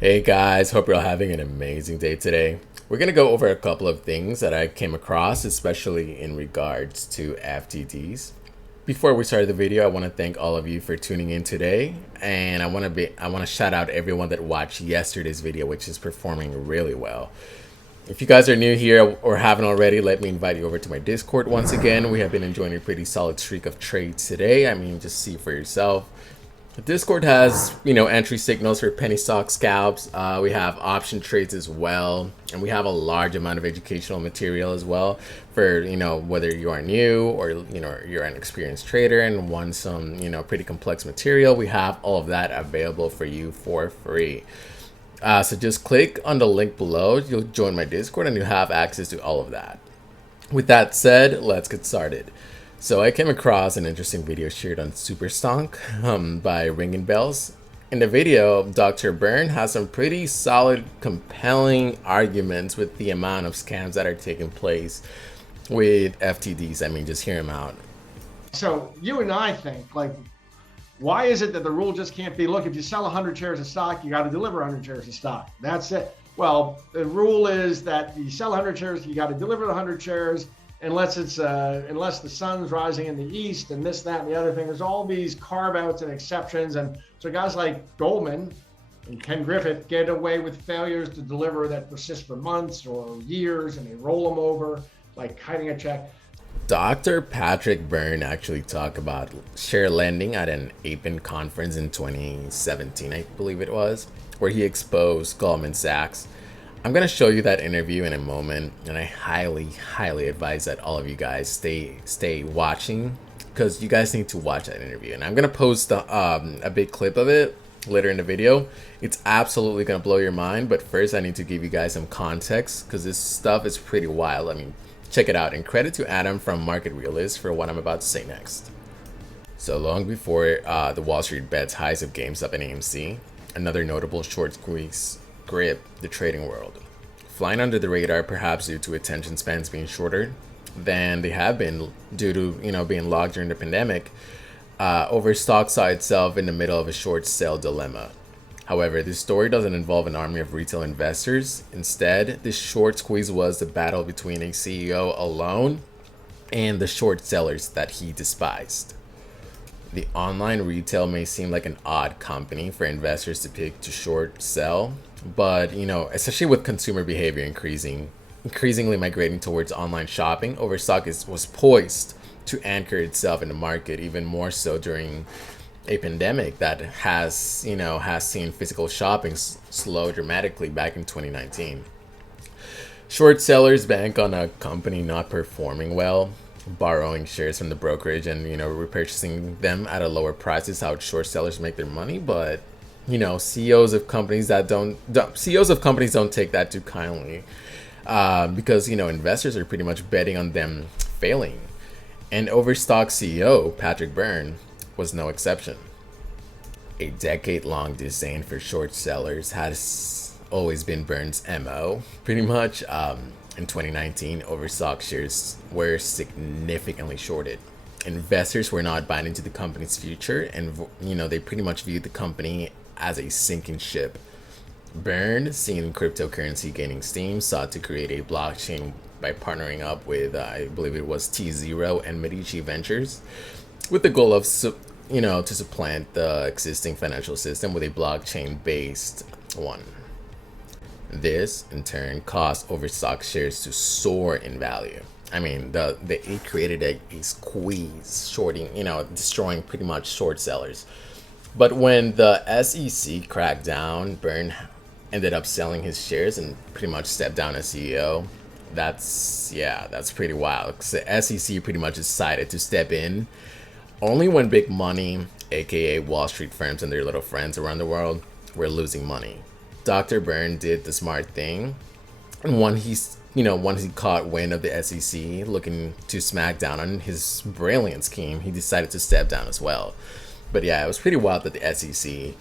Hey guys, hope you're all having an amazing day today. We're going to go over a couple of things that I came across, especially in regards to FTDs. Before we start the video, I want to thank all of you for tuning in today, and I want to shout out everyone that watched yesterday's video, which is performing really well. If you guys are new here or haven't already, let me invite you over to my Discord once again. We have been enjoying a pretty solid streak of trades today. I mean, just see for yourself. Discord has, entry signals for penny stock scalps. We have option trades as well, and we have a large amount of educational material as well for, whether you are new or, you're an experienced trader and want some, pretty complex material. We have all of that available for you for free. So just click on the link below. You'll join my Discord and you'll have access to all of that. With that said, let's get started. So I came across an interesting video shared on Superstonk by Ringing Bells. In the video, Dr. Byrne has some pretty solid, compelling arguments with the amount of scams that are taking place with FTDs. I mean, just hear him out. So you and I think, why is it that the rule just can't be, look, if you sell 100 shares of stock, you got to deliver 100 shares of stock. That's it. Well, the rule is that you sell 100 shares, you got to deliver the 100 shares. Unless the sun's rising in the east and this, that, and the other thing. There's all these carve-outs and exceptions. And so guys like Goldman and Ken Griffith get away with failures to deliver that persist for months or years, and they roll them over like kiting a check. Dr. Patrick Byrne actually talked about share lending at an APIN conference in 2017, I believe it was, where he exposed Goldman Sachs. I'm going to show you that interview in a moment, and I highly advise that all of you guys stay watching, because you guys need to watch that interview. And I'm going to post a big clip of it later in the video. It's absolutely going to blow your mind, but first I need to give you guys some context, because this stuff is pretty wild. I mean, check it out, and credit to Adam from Market Realist for what I'm about to say next. So long before the Wall Street bets highs of GameStop and AMC, another notable short squeeze grip the trading world, flying under the radar perhaps due to attention spans being shorter than they have been due to being locked during the pandemic. Overstock saw itself in the middle of a short sale dilemma. However, this story doesn't involve an army of retail investors. Instead, this short squeeze was the battle between a CEO alone and the short sellers that he despised. The online retail may seem like an odd company for investors to pick to short sell, but especially with consumer behavior increasingly migrating towards online shopping, Overstock was poised to anchor itself in the market, even more so during a pandemic that has seen physical shopping slow dramatically back in 2019. Short sellers bank on a company not performing well, borrowing shares from the brokerage and repurchasing them at a lower price is how short sellers make their money. But CEOs of companies don't take that too kindly, because investors are pretty much betting on them failing, and Overstock CEO Patrick Byrne was no exception. A decade-long disdain for short sellers has always been Byrne's MO, pretty much. In 2019, Overstock shares were significantly shorted. Investors were not buying into the company's future, and they pretty much viewed the company as a sinking ship. Byrne, seeing cryptocurrency gaining steam, sought to create a blockchain by partnering up with, I believe it was T0 and Medici Ventures, with the goal of to supplant the existing financial system with a blockchain-based one. This, in turn, caused Overstock shares to soar in value. I mean, it created a squeeze, destroying pretty much short sellers. But when the SEC cracked down, Byrne ended up selling his shares and pretty much stepped down as CEO. That's pretty wild, because the SEC pretty much decided to step in only when big money, aka Wall Street firms and their little friends around the world, were losing money. Dr. Byrne did the smart thing, and once he caught wind of the SEC looking to smack down on his brilliant scheme, he decided to step down as well. But yeah, it was pretty wild that the SEC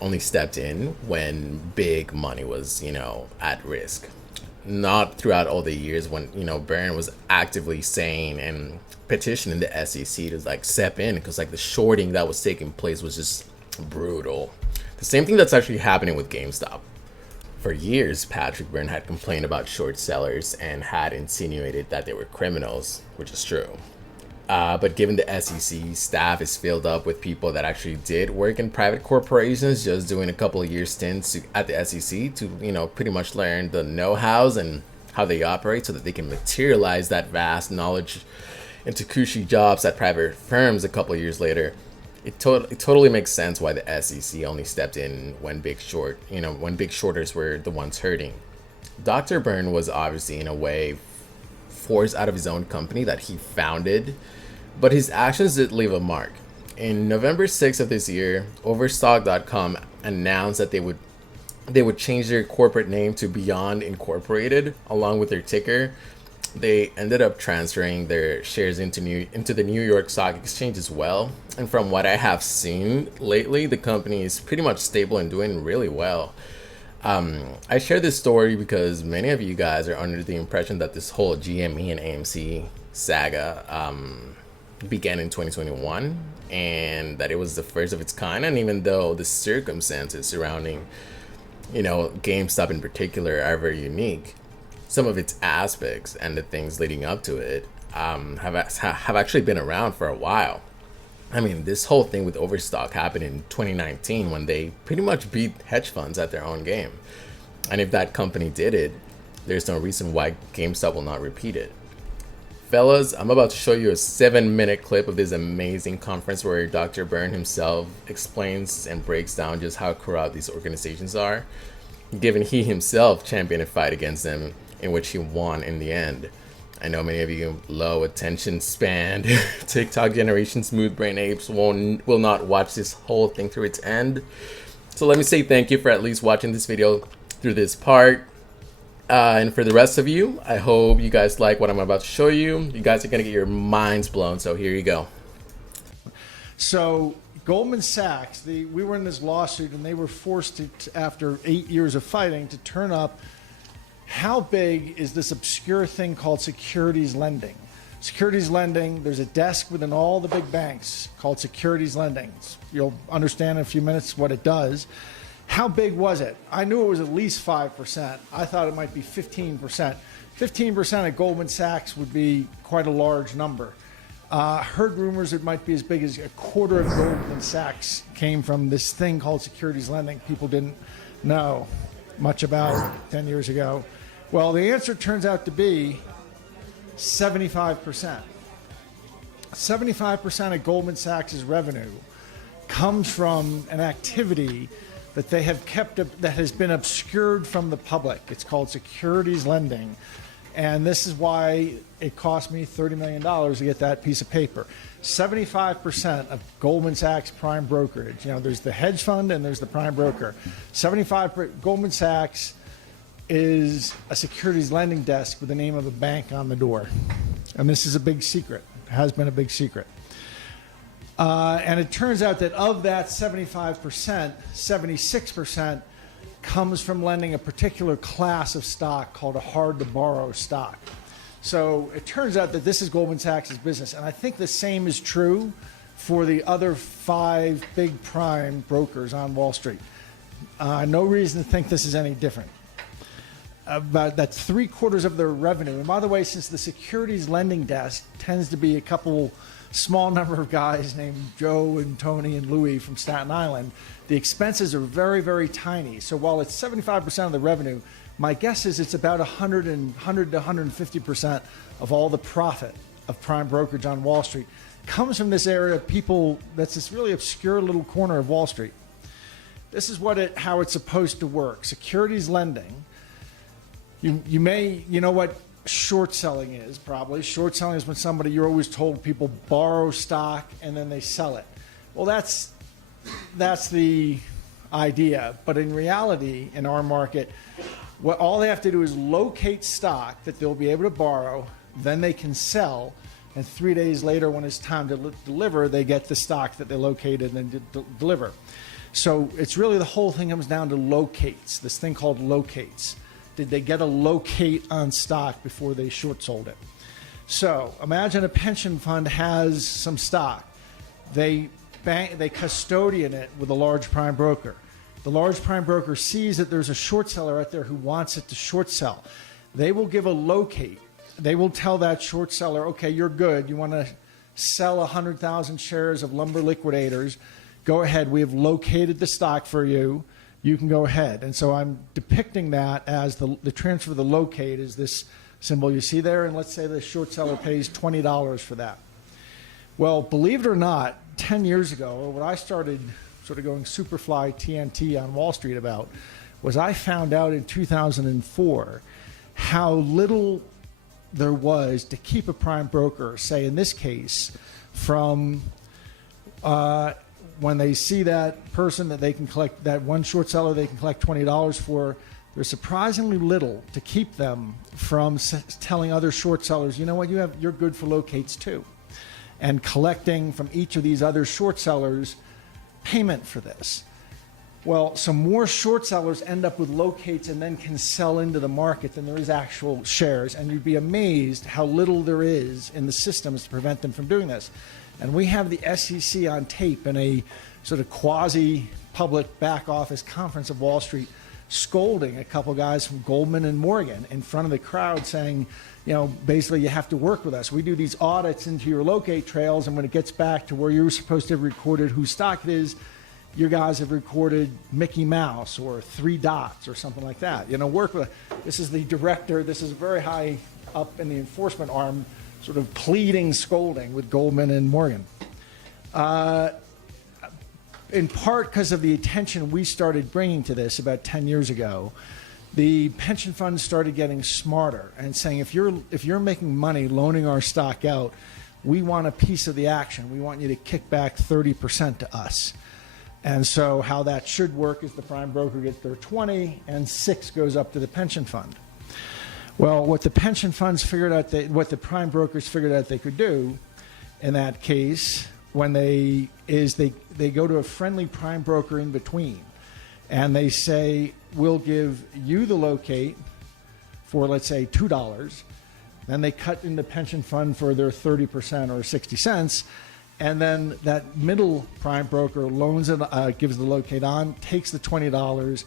only stepped in when big money was, at risk. Not throughout all the years when, Byrne was actively saying and petitioning the SEC to step in, because the shorting that was taking place was just brutal, The same thing that's actually happening with GameStop. For years, Patrick Byrne had complained about short sellers and had insinuated that they were criminals, which is true. But given the SEC staff is filled up with people that actually did work in private corporations, just doing a couple of years stints at the SEC to, pretty much learn the know-hows and how they operate so that they can materialize that vast knowledge into cushy jobs at private firms a couple of years later, it totally makes sense why the SEC only stepped in when big shorters were the ones hurting. Dr. Byrne was obviously in a way forced out of his own company that he founded, but his actions did leave a mark. In November 6th of this year, Overstock.com announced that they would change their corporate name to Beyond Incorporated along with their ticker. They ended up transferring their shares into the New York Stock Exchange as well. And from what I have seen lately, the company is pretty much stable and doing really well. I share this story because many of you guys are under the impression that this whole GME and AMC saga began in 2021 and that it was the first of its kind. And even though the circumstances surrounding, GameStop in particular are very unique, some of its aspects and the things leading up to it have actually been around for a while. I mean, this whole thing with Overstock happened in 2019 when they pretty much beat hedge funds at their own game. And if that company did it, there's no reason why GameStop will not repeat it. Fellas, I'm about to show you a 7-minute clip of this amazing conference where Dr. Byrne himself explains and breaks down just how corrupt these organizations are, given he himself championed a fight against them in which he won in the end. I know many of you low attention span TikTok generation smooth brain apes will not watch this whole thing through its end. So let me say thank you for at least watching this video through this part. And for the rest of you, I hope you guys like what I'm about to show you. You guys are going to get your minds blown. So here you go. So Goldman Sachs, we were in this lawsuit and they were forced to, after 8 years of fighting, to turn up. How big is this obscure thing called securities lending? Securities lending, there's a desk within all the big banks called securities lending. You'll understand in a few minutes what it does. How big was it? I knew it was at least 5%. I thought it might be 15%. 15% at Goldman Sachs would be quite a large number. Heard rumors it might be as big as a quarter of Goldman Sachs came from this thing called securities lending. People didn't know much about 10 years ago. Well, the answer turns out to be 75%. 75% of Goldman Sachs' revenue comes from an activity that they have kept that has been obscured from the public. It's called securities lending. And this is why it cost me $30 million to get that piece of paper. 75% of Goldman Sachs prime brokerage. There's the hedge fund and there's the prime broker. 75% Goldman Sachs is a securities lending desk with the name of a bank on the door. And this is a big secret. It has been a big secret. And it turns out that of that 75%, 76% comes from lending a particular class of stock called a hard-to-borrow stock. So it turns out that this is Goldman Sachs' business. And I think the same is true for the other 5 big prime brokers on Wall Street. No reason to think this is any different. About that's 3/4 of their revenue. And by the way, since the securities lending desk tends to be a couple small number of guys named Joe and Tony and Louie from Staten Island, the expenses are very, very tiny. So while it's 75% of the revenue, my guess is it's about 100 to 150% of all the profit of prime brokerage on Wall Street comes from this area of people. That's this really obscure little corner of Wall Street. This is how it's supposed to work. Securities lending. You know what short selling is probably. Short selling is when you're always told people borrow stock and then they sell it. Well, that's the idea. But in reality, in our market, all they have to do is locate stock that they'll be able to borrow, then they can sell, and 3 days later when it's time to deliver, they get the stock that they located and deliver. So it's really the whole thing comes down to locates, this thing called locates. Did they get a locate on stock before they short sold it? So imagine a pension fund has some stock. They custodian it with a large prime broker. The large prime broker sees that there's a short seller out there who wants it to short sell. They will give a locate. They will tell that short seller, okay, you're good. You want to sell 100,000 shares of Lumber Liquidators. Go ahead. We have located the stock for you. You can go ahead. And so I'm depicting that as the transfer of the locate is this symbol you see there. And let's say the short seller pays $20 for that. Well, believe it or not, 10 years ago, what I started sort of going Superfly TNT on Wall Street about was I found out in 2004 how little there was to keep a prime broker, say in this case, from when they see that person that they can collect, that one short seller they can collect $20 for, there's surprisingly little to keep them from telling other short sellers, you know what, you're good for locates too, and collecting from each of these other short sellers payment for this. Well, some more short sellers end up with locates and then can sell into the market than there is actual shares. And you'd be amazed how little there is in the systems to prevent them from doing this. And we have the SEC on tape in a sort of quasi-public back office conference of Wall Street scolding a couple guys from Goldman and Morgan in front of the crowd saying, you know, basically you have to work with us. We do these audits into your locate trails, and when it gets back to where you're supposed to have recorded whose stock it is, you guys have recorded Mickey Mouse or 3 dots or something like that. You know, work with. This is the director. This is very high up in the enforcement arm, sort of pleading, scolding with Goldman and Morgan. In part because of the attention we started bringing to this about 10 years ago, the pension funds started getting smarter and saying, if you're making money loaning our stock out, we want a piece of the action. We want you to kick back 30% to us. And so how that should work is the prime broker gets their 20 and 6 goes up to the pension fund. Well, what the pension funds figured out, what the prime brokers figured out they could do in that case, when they go to a friendly prime broker in between, and they say, we'll give you the locate for, let's say, $2. Then they cut in the pension fund for their 30% or 60 cents. And then that middle prime broker loans it, gives the locate on, takes the $20,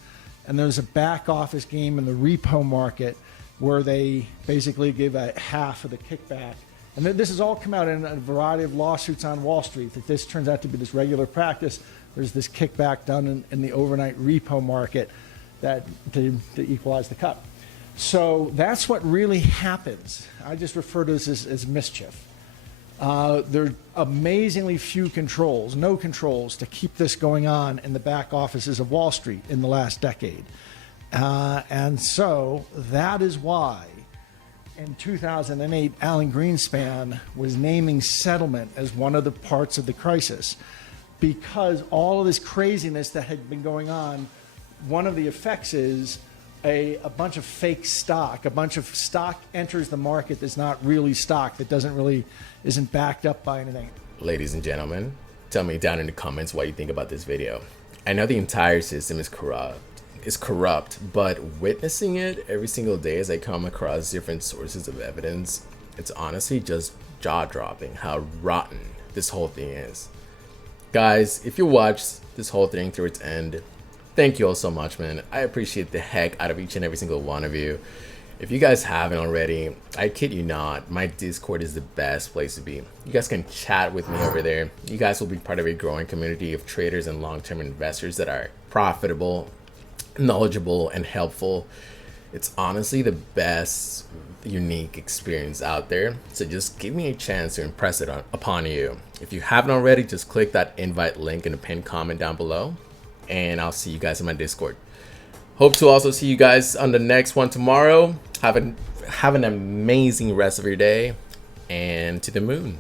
and there's a back office game in the repo market where they basically give a half of the kickback. And this has all come out in a variety of lawsuits on Wall Street, that this turns out to be this regular practice. There's this kickback done in the overnight repo market that to equalize the cut. So that's what really happens. I just refer to this as mischief. There are amazingly few controls, no controls, to keep this going on in the back offices of Wall Street in the last decade. And so that is why in 2008, Alan Greenspan was naming settlement as one of the parts of the crisis, because all of this craziness that had been going on, one of the effects is a bunch of fake stock, a bunch of stock enters the market that's not really stock, that isn't backed up by anything. Ladies and gentlemen, tell me down in the comments what you think about this video. I know the entire system is corrupt, but witnessing it every single day as I come across different sources of evidence, it's honestly just jaw-dropping how rotten this whole thing is. Guys, if you watched this whole thing through its end, thank you all so much, man. I appreciate the heck out of each and every single one of you. If you guys haven't already, I kid you not, my Discord is the best place to be. You guys can chat with me over there. You guys will be part of a growing community of traders and long-term investors that are profitable, knowledgeable, and helpful. It's honestly the best unique experience out there. So just give me a chance to impress it upon you. If you haven't already, just click that invite link in the pinned comment down below, and I'll see you guys in my Discord. Hope to also see you guys on the next one tomorrow. Have an amazing rest of your day, and to the moon.